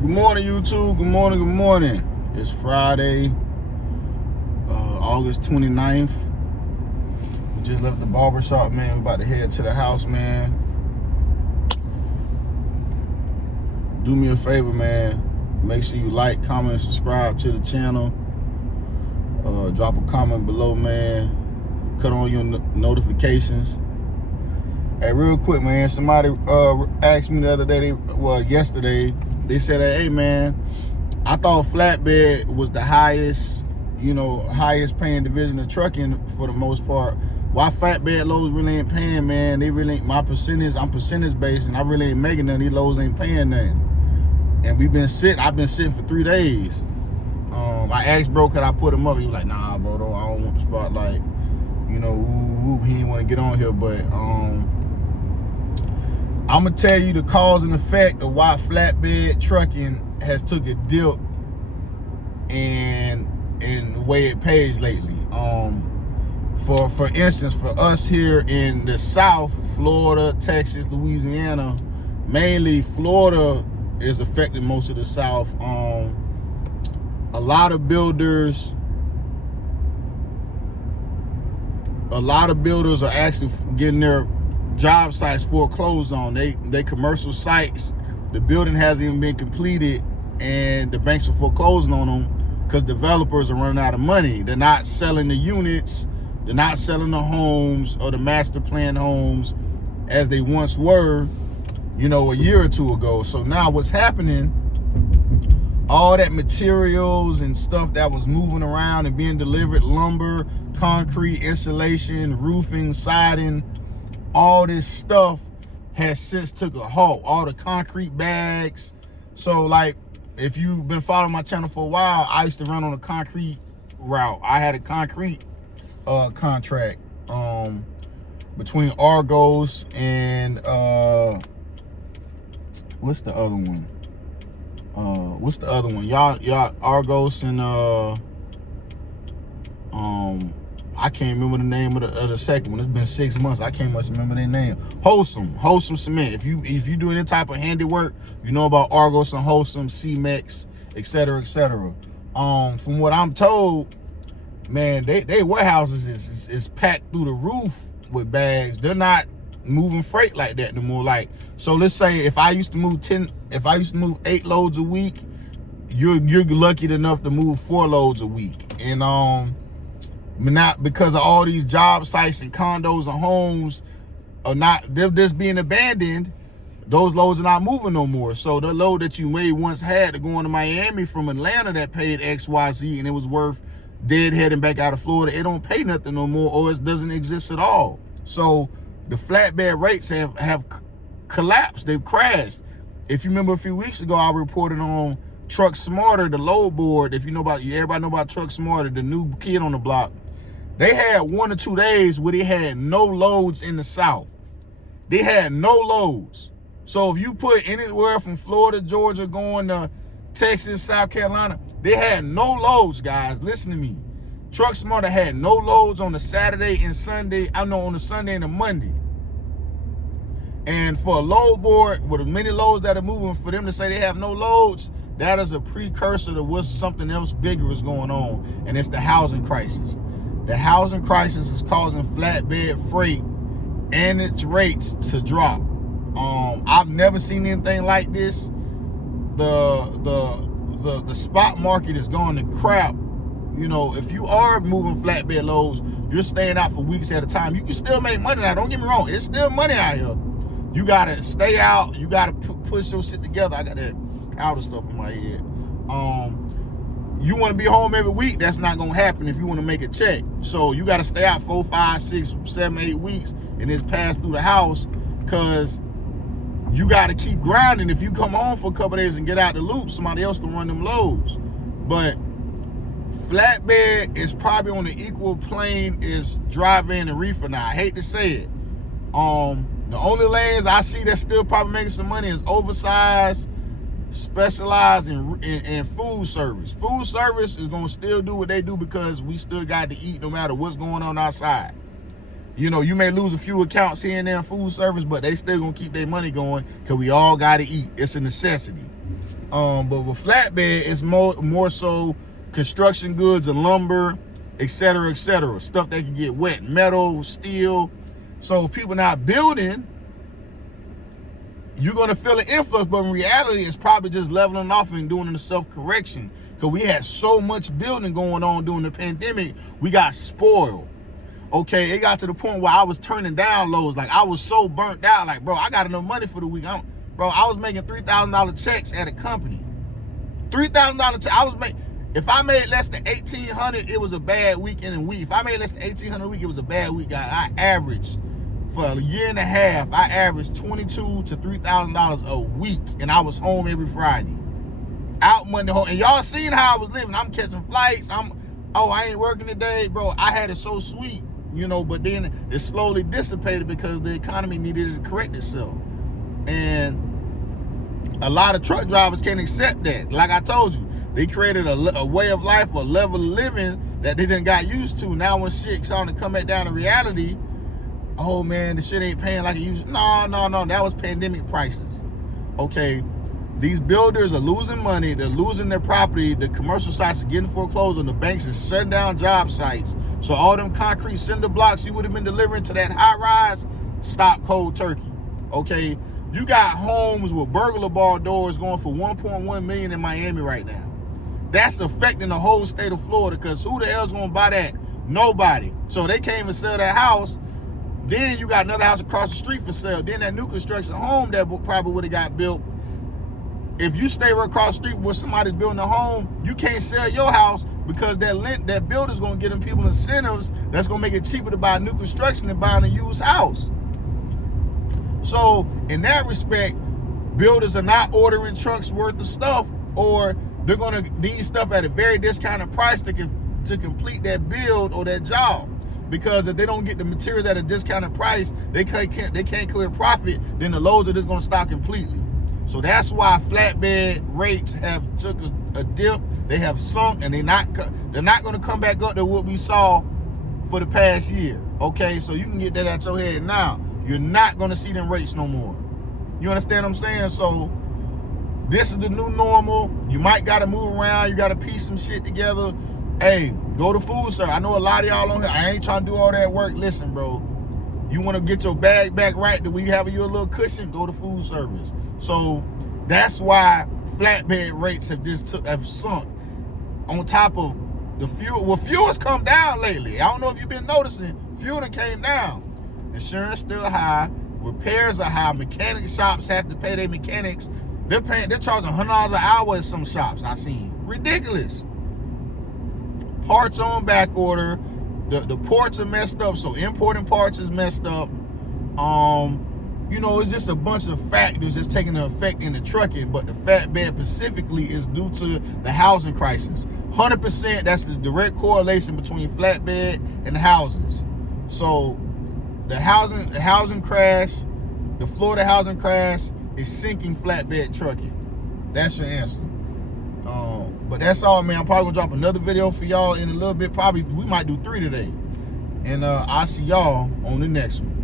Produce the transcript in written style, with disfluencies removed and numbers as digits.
Good morning, YouTube. Good morning, good morning. It's Friday, August 29th. We just left the barbershop, man. We're about to head to the house, man. Do me a favor, man. Make sure you like, comment, and subscribe to the channel. Drop a comment below, man. Cut on your notifications. Hey, real quick, man. Somebody asked me the other day, yesterday, they said, hey, man, I thought flatbed was the highest paying division of trucking for the most part. Why flatbed loads really ain't paying, man? They really ain't, I'm percentage based, and I really ain't making none. These loads ain't paying nothing. And I've been sitting for 3 days. I asked bro, could I put him up? He was like, nah, bro, I don't want the spotlight. He didn't want to get on here, but I'm gonna tell you the cause and effect of why flatbed trucking has took a dip in the way it pays lately. For instance, for us here in the South, Florida, Texas, Louisiana, mainly Florida is affecting most of the South. A lot of builders are actually getting their job sites foreclosed on. They commercial sites, the building hasn't even been completed, and the banks are foreclosing on them because developers are running out of money. They're not selling the units, they're not selling the homes or the master plan homes as they once were, a year or two ago. So now what's happening, all that materials and stuff that was moving around and being delivered, lumber, concrete, insulation, roofing, siding, all this stuff has since took a halt. All the concrete bags. So like, if you've been following my channel for a while, I used to run on a concrete route. I had a concrete contract between Argos and what's the other one? Y'all Argos and I can't remember the name of the second one. It's been 6 months. I can't much remember their name. Wholesome Cement. If you do any type of handiwork, you know about Argos and Wholesome, C-Mex, etc., etc. From what I'm told, man, they warehouses is packed through the roof with bags. They're not moving freight like that no more. Like, so let's say if I used to move 8 loads a week, you're lucky enough to move 4 loads a week. And not because of all these job sites and condos and homes they're just being abandoned, those loads are not moving no more. So the load that you may once had to go into Miami from Atlanta that paid XYZ and it was worth deadheading back out of Florida, it don't pay nothing no more, or it doesn't exist at all. So the flatbed rates have collapsed. They've crashed. If you remember a few weeks ago, I reported on Truck Smarter, the load board. If everybody know about Truck Smarter, the new kid on the block. They had 1 or 2 days where they had no loads in the South. They had no loads. So if you put anywhere from Florida, Georgia, going to Texas, South Carolina, they had no loads, guys. Listen to me. Truck Smarter had no loads on the Saturday and Sunday. On the Sunday and the Monday. And for a load board with as many loads that are moving, for them to say they have no loads, that is a precursor to what something else bigger is going on, and it's the housing crisis. The housing crisis is causing flatbed freight and its rates to drop. I've never seen anything like this. The spot market is going to crap. If you are moving flatbed loads, you're staying out for weeks at a time. You can still make money now. Don't get me wrong. It's still money out here. You got to stay out. You got to push your shit together. I got that powder stuff in my head. You want to be home every week, that's not going to happen if you want to make a check. So you got to stay out 4, 5, 6, 7, 8 weeks and then pass through the house, because you got to keep grinding. If you come home for a couple days and get out the loop, somebody else can run them loads. But flatbed is probably on the equal plane as dry van and reefer now. I hate to say it. The only lanes I see that's still probably making some money is oversized, specialized in food service. Food service is going to still do what they do because we still got to eat no matter what's going on outside. You may lose a few accounts here and there in food service, but they still going to keep their money going because we all got to eat. It's a necessity. But with flatbed, it's more so construction goods and lumber, etc., etc. Stuff that can get wet, metal, steel. So if people not building, you're gonna feel an influx, but in reality, it's probably just leveling off and doing the self-correction. Because we had so much building going on during the pandemic, we got spoiled. Okay, it got to the point where I was turning down loads. Like, I was so burnt out. Like, bro, I got enough money for the week. Bro, I was making $3,000 checks at a company. $3,000 check. If I made less than $1,800, it was a bad week in a week. If I made less than $1,800 a week, it was a bad week. I averaged, for a year and a half, I averaged $2,200 to $3,000 a week, and I was home every Friday. Out Monday home. And y'all seen how I was living. I'm catching flights. I ain't working today, bro. I had it so sweet, but then it slowly dissipated because the economy needed to correct itself. And a lot of truck drivers can't accept that. Like I told you, they created a way of life, a level of living that they didn't got used to. Now when shit starting to come back down to reality, oh man, the shit ain't paying like it used to. No, that was pandemic prices. Okay, these builders are losing money, they're losing their property, the commercial sites are getting foreclosed, and the banks are shutting down job sites. So all them concrete cinder blocks you would have been delivering to that high rise, stop cold turkey. Okay, you got homes with burglar bar doors going for $1.1 million in Miami right now. That's affecting the whole state of Florida, because who the hell's gonna buy that? Nobody. So they can't even sell that house. Then you got another house across the street for sale. Then that new construction home that probably would have got built. If you stay right across the street where somebody's building a home, you can't sell your house because that builder's gonna get them people incentives that's gonna make it cheaper to buy new construction than buying a used house. So in that respect, builders are not ordering trucks worth of stuff, or they're gonna need stuff at a very discounted price to complete that build or that job. Because if they don't get the materials at a discounted price, they can't clear profit. Then the loads are just gonna stop completely. So that's why flatbed rates have took a dip. They have sunk, and they're not gonna come back up to what we saw for the past year. Okay, so you can get that out your head now. You're not gonna see them rates no more. You understand what I'm saying? So this is the new normal. You might gotta move around. You gotta piece some shit together. Hey, go to food service. I know a lot of y'all on here, I ain't trying to do all that work. Listen, bro, you want to get your bag back right, that we have you a little cushion, go to food service. So that's why flatbed rates have sunk. On top of the fuel. Well, fuel's come down lately. I don't know if you've been noticing. Fuel done came down. Insurance still high. Repairs are high. Mechanic shops have to pay their mechanics. They're charging $100 an hour at some shops I seen. Ridiculous. Parts on back order. The ports are messed up, so importing parts is messed up. It's just a bunch of factors that's taking an effect in the trucking, but the flatbed specifically is due to the housing crisis. 100%, that's the direct correlation between flatbed and houses. So the housing crash, the Florida housing crash is sinking flatbed trucking. That's your answer. But that's all, man. I'm probably gonna drop another video for y'all in a little bit. Probably we might do 3 today. And I'll see y'all on the next one.